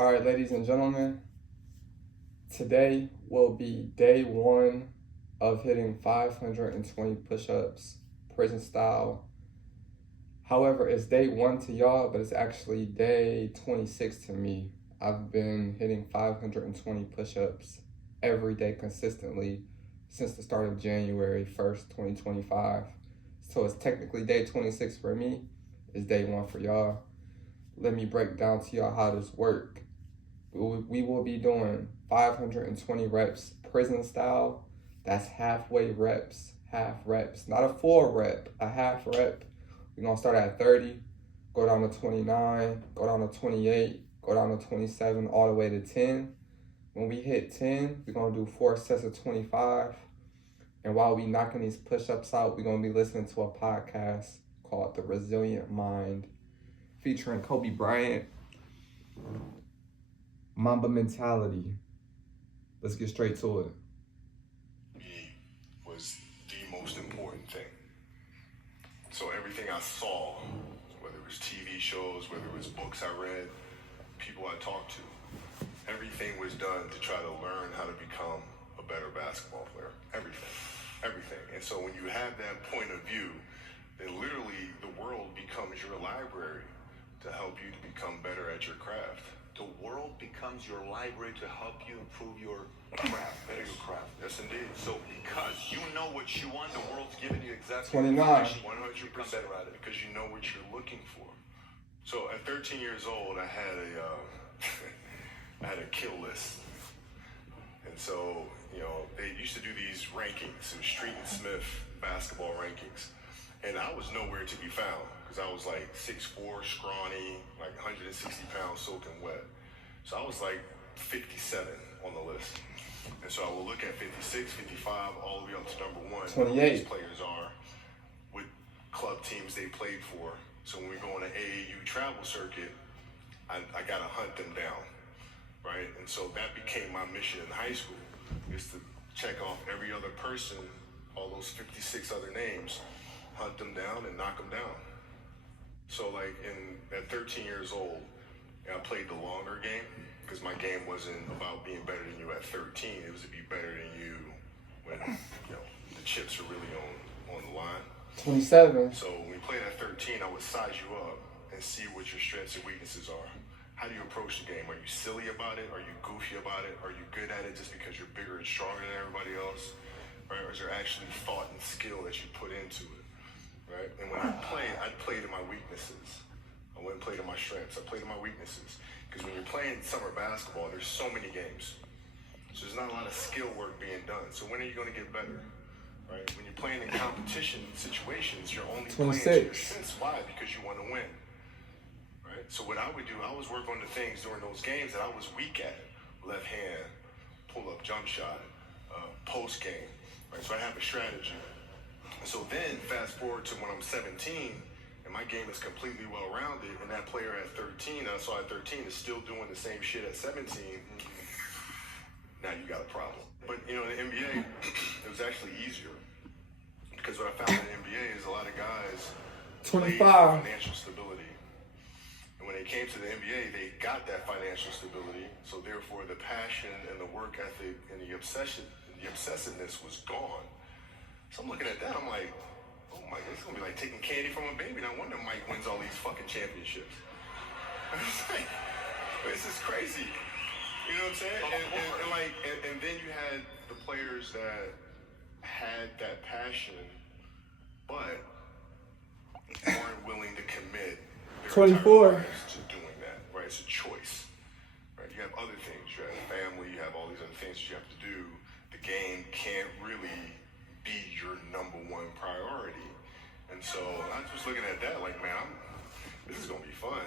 All right, ladies and gentlemen, today will be day one of hitting 520 push-ups, prison style. However, it's day one to y'all, but it's actually day 26 to me. I've been hitting 520 push-ups every day consistently since the start of January 1st, 2025. So it's technically day 26 for me. It's day one for y'all. Let me break down to y'all how this works. We will be doing 520 reps prison style. That's halfway reps, half reps, not a full rep, a half rep. We're gonna start at 30, go down to 29, go down to 28, go down to 27, all the way to 10. When we hit 10, we're gonna do 4 sets of 25. And while we knocking these push-ups out, we're gonna be listening to a podcast called The Resilient Mind, featuring Kobe Bryant. Mamba mentality. Let's get straight to it. Was the most important thing. So everything I saw, whether it was TV shows, whether it was books I read, people I talked to, everything was done to try to learn how to become a better basketball player. Everything. And so when you have that point of view, then literally the world becomes your library to help you to become better at your craft. The world becomes your library to help you improve your craft, better your craft. Yes, indeed. So because you know what you want, the world's giving you exactly 29. what you 100% become better at it. because you know what you're looking for. So at 13 years old, I had I had a kill list. And so, they used to do these rankings, so Street and Smith basketball rankings. And I was nowhere to be found because I was like 6'4", scrawny, like 160 pounds soaking wet. So I was like 57 on the list. And so I will look at 56, 55, all the way up to number 1. 28. These players are, what club teams they played for. So when we go on an AAU travel circuit, I got to hunt them down, right? And so that became my mission in high school, is to check off every other person, all those 56 other names, hunt them down and knock them down. So like at 13 years old, I played the longer game because my game wasn't about being better than you at 13. It was to be better than you when the chips are really on the line. 27. So when we played at 13, I would size you up and see what your strengths and weaknesses are. How do you approach the game? Are you silly about it? Are you goofy about it? Are you good at it just because you're bigger and stronger than everybody else? Right? Or is there actually thought and skill that you put into it? Right? And when I played to my weaknesses. I wouldn't play to my strengths. I played to my weaknesses. Because when you're playing summer basketball, there's so many games. So there's not a lot of skill work being done. So when are you going to get better? Right? When you're playing in competition situations, you're only playing to your strengths. Why? Because you want to win. Right? So what I would do, I was work on the things during those games that I was weak at. Left hand, pull up jump shot, post game. Right? So I have a strategy. So then fast forward to when I'm 17 and my game is completely well-rounded, and that player at 13, I saw at 13 is still doing the same shit at 17. Now you got a problem. But in the NBA, it was actually easier because what I found in the NBA is a lot of guys 25. played for financial stability. And when they came to the NBA, they got that financial stability. So therefore the passion and the work ethic and the obsessiveness was gone. So I'm looking at that, I'm like, oh my God, it's gonna be like taking candy from a baby. No wonder Mike wins all these fucking championships. I was like, this is crazy. You know what I'm saying? And then you had the players that had that passion, but weren't willing to commit their 24. entire lives to doing that, right? It's a choice, right? You have other things, you have family, you have all these other things that you have to do. The game can't really be your number one priority. And so I was looking at that like, man, this is gonna be fun.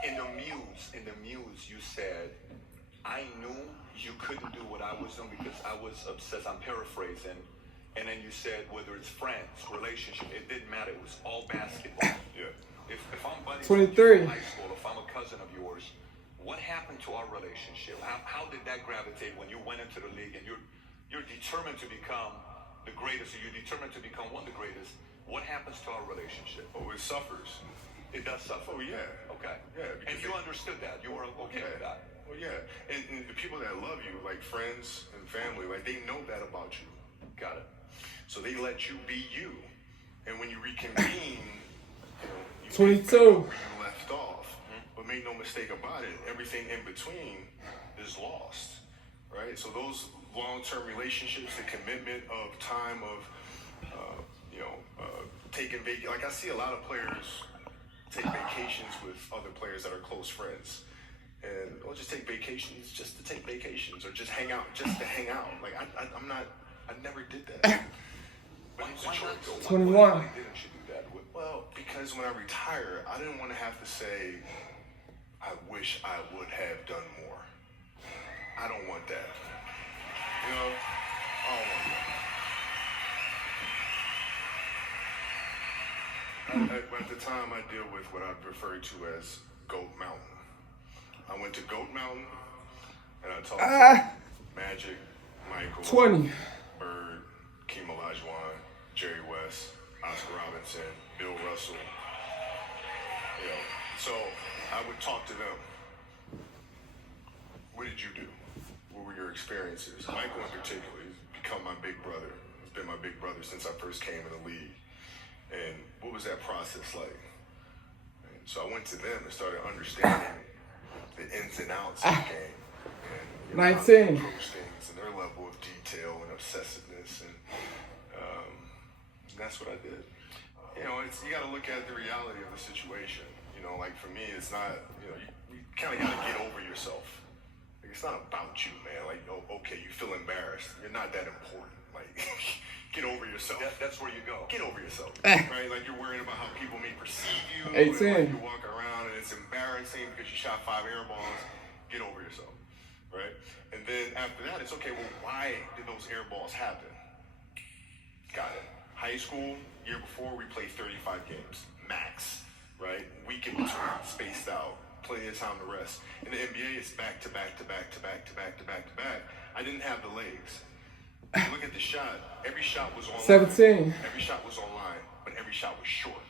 In the muse, you said, I knew you couldn't do what I was doing because I was obsessed. I'm paraphrasing. And then you said, whether it's friends, relationship, it didn't matter. It was all basketball. Yeah. If I'm buddies 23. with you from high school, if I'm a cousin of yours, what happened to our relationship? How did that gravitate when you went into the league and you're determined to become the greatest, or you're determined to become one of the greatest? What happens to our relationship? Oh, it suffers. It does suffer. Oh, yeah. Okay. Yeah. And you understood that. You were okay with that. Well, yeah, and the people that love you, like friends and family, like they know that about you. Got it. So they let you be you. And when you reconvene, you 22. pick back up where you left off. But make no mistake about it, everything in between is lost, right? So those long-term relationships, the commitment of time of, taking vacation. Like I see a lot of players take vacations with other players that are close friends. And or just take vacations just to take vacations or just hang out just to hang out. Like I never did that. But it's a Why choice. not? 21. Why didn't you do that? Well, because when I retire, I didn't want to have to say, I wish I would have done more. I don't want that. You know? I don't want that. At the time, I deal with what I refer to as Goat Mountain. I went to Goat Mountain, and I talked to Magic, Michael, 20. Bird, Keem Olajuwon, Jerry West, Oscar Robinson, Bill Russell. So I would talk to them. What did you do? What were your experiences? Michael in particular, he's become my big brother. He's been my big brother since I first came in the league. And what was that process like? And so I went to them and started understanding the ins and outs of the game. And, how 19. they approach things and their level of detail and obsessiveness. And that's what I did. You got to look at the reality of the situation. Like for me, it's not, you kind of got to get over yourself. Like, it's not about you, man. Like, okay, you feel embarrassed. You're not that important. Like, get over yourself. That's where you go. Get over yourself, right? Like you're worried about how people may perceive you. 18. And, like, you walk around and it's embarrassing because you shot 5 air balls. Get over yourself, right? And then after that, it's okay. Well, why did those air balls happen? Got it. High school, year before, we played 35 games max, right? Week in between, spaced out, plenty of time to rest. In the NBA, it's back to back to back to back to back to back to back. I didn't have the legs. Look at the shot. Every shot was online. 17. Every shot was online, but every shot was short.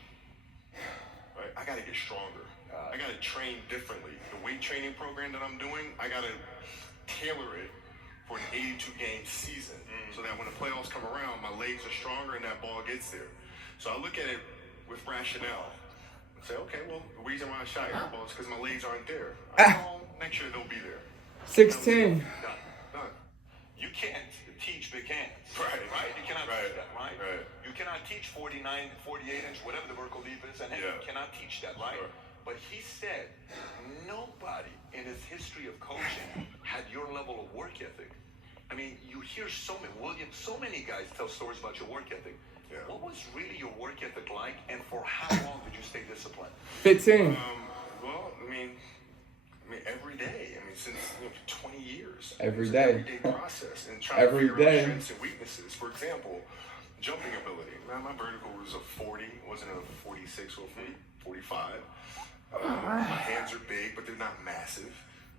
Right? I got to get stronger. I got to train differently. The weight training program that I'm doing, I got to tailor it for an 82-game season so that when the playoffs come around, my legs are stronger and that ball gets there. So I look at it with rationale and say, okay, well, the reason why I shot air balls is because my legs aren't there. I know next year they'll be there. 16. Done. You can't teach big hands. Right. You cannot Right. teach that, right? Right. You cannot teach 49, 48 inch, whatever the vertical leap is, and Yeah. you cannot teach that, right? Sure. But he said nobody in his history of coaching had your level of work ethic. I mean, you hear so many guys tell stories about your work ethic. Yeah. What was really your work ethic like, and for how long did you stay disciplined? 15. Well, I mean, every day. Since 20 years. Every It's day. an everyday process and trying Every to figure day. out strengths and weaknesses. For example, jumping ability. My vertical was a 40. It wasn't a 46 or 45. My hands are big, but they're not massive.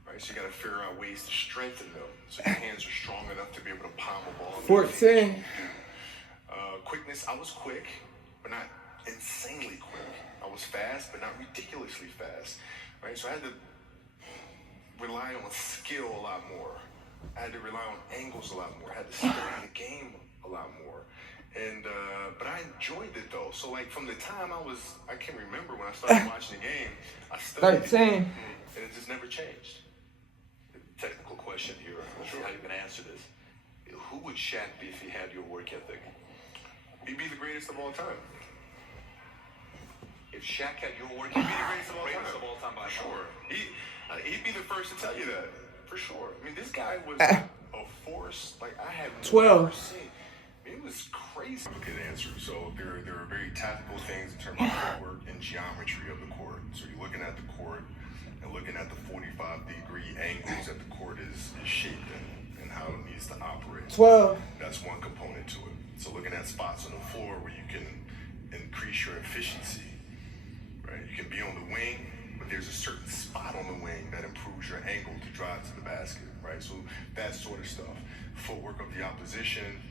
Right, so you got to figure out ways to strengthen them so your hands are strong enough to be able to palm a ball. 14. Quickness, I was quick, but not insanely quick. I was fast, but not ridiculously fast. Right, so I had to rely on skill a lot more. I had to rely on angles a lot more. I had to study the game a lot more. And but I enjoyed it though. So like from the time I can remember when I started watching the game, I studied it, 13. and it just never changed. Technical question here. Let's see how you can answer this. Who would Shaq be if he had your work ethic? He'd be the greatest of all time. If Shaq had your work He'd ethic, be the greatest of all time. of all time by For far. sure. He'd be the first to tell you that. For sure. I mean, this guy was a force like I have 12. never seen. It was crazy. Good answer. So there are very tactical things in terms of footwork and geometry of the court. So you're looking at the court and looking at the 45-degree angles that the court is shaped in and how it needs to operate. 12. That's one component to it. So looking at spots on the floor where you can increase your efficiency, right? You can be on the wing, but there's a certain spot on the wing that improves your angle to drive to the basket, right? So that sort of stuff. Footwork of the opposition,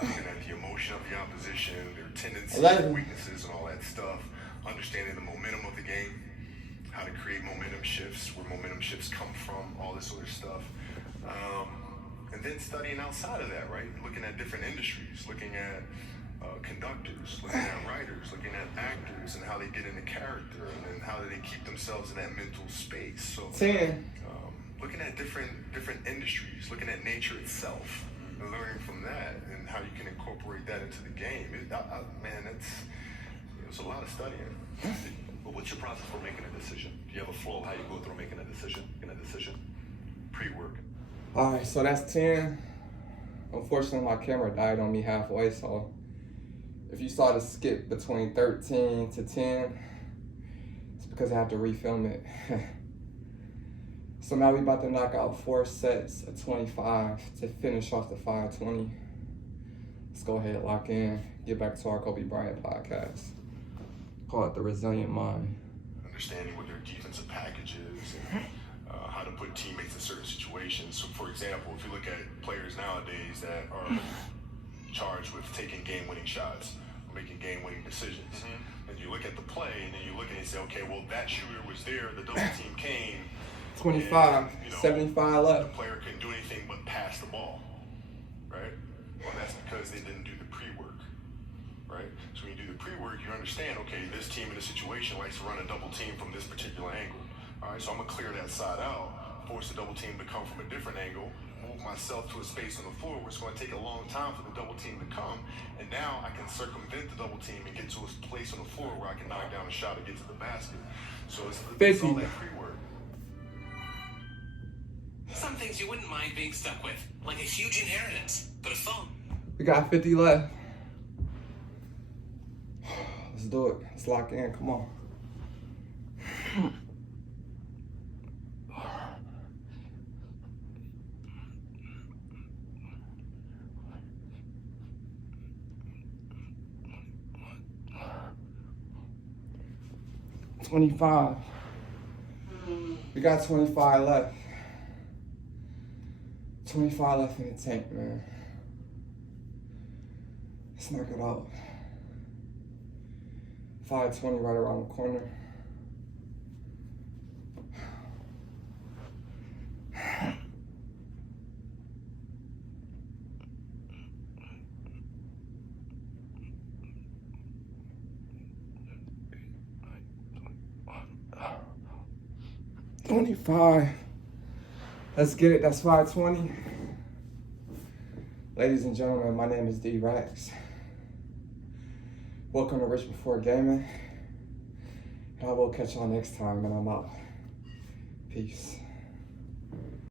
looking at the emotion of the opposition, their tendencies, 11. weaknesses, and all that stuff. Understanding the momentum of the game, how to create momentum momentum shifts, where momentum shifts come from, all this other stuff. And then studying outside of that, right? Looking at different industries, looking at conductors, looking at writers, looking at actors, and how they get into character, and then how do they keep themselves in that mental space. So, 10. looking at different industries, looking at nature itself, and learning from that, and how you can incorporate that into the game. Man, it's a lot of studying. But what's your process for making a decision? Do you have a flow? How you go through making a decision? Pre-work. All right, so that's 10. Unfortunately, my camera died on me halfway, so if you saw the skip between 13 to 10, it's because I have to refilm it. So now we about to knock out 4 sets of 25 to finish off the 520. Let's go ahead and lock in, get back to our Kobe Bryant podcast. Call it The Resilient Mind. Understanding what their defensive package is, and how to put teammates in certain situations. So, for example, if you look at players nowadays that are charged with taking game-winning shots, or making game-winning decisions, and you look at the play, and then you look at it and say, okay, well, that shooter was there, the double team came, 25, and, 75 left. The player couldn't do anything but pass the ball, right? Well, that's because they didn't do the pre-work, right? So when you do the pre-work, you understand, okay, this team in this situation likes to run a double team from this particular angle. All right, so I'm gonna clear that side out, force the double team to come from a different angle, move myself to a space on the floor where it's gonna take a long time for the double team to come, and now I can circumvent the double team and get to a place on the floor where I can knock down a shot and get to the basket. So it's all that pre-work. Some things you wouldn't mind being stuck with, like a huge inheritance, but a phone. We got 50 left. Let's do it. Let's lock in. Come on. $25. We got 25 left. 25 left in the tank, man. Let's knock it out. 520 right around the corner. $25. Let's get it. That's 520. Ladies and gentlemen, my name is D-Rax. Welcome to Rich Before Gaming. And I will catch y'all next time, and I'm out. Peace.